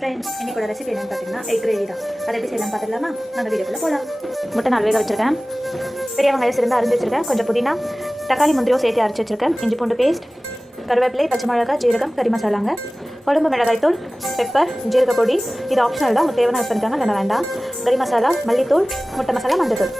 Friends இன்னைக்கு recipe என்னன்னு பார்த்தீங்கன்னா எக் கிரேவி தான். அதை எப்படி செய்யலாம் பார்த்துடலாமா? நாங்கள் வீடியோக்குள்ளே போகலாம். முட்டை 4 வேக வச்சுருக்கேன். பெரிய வெங்காயம் சிறந்து அரைஞ்சி வச்சுருக்கேன். கொஞ்சம் புதினா, தக்காளி முந்திரியும் சேர்த்து அரைச்சி வச்சுருக்கேன். இஞ்சி பூண்டு பேஸ்ட், கருவேப்பிலை, பச்சை மிளகாய், ஜீரகம், கறி மசாலாங்க, குழம்பு மிளகாய்த்தூள், பெப்பர், ஜீரக பொடி. இது ஆப்ஷனல் தான், உங்களுக்கு தேவையான யூஸ் பண்ணிக்காங்க, இல்லைனா வேண்டாம். கறி மசாலா, மல்லித்தூள், முட்டை மசாலா, மஞ்சத்தூள்.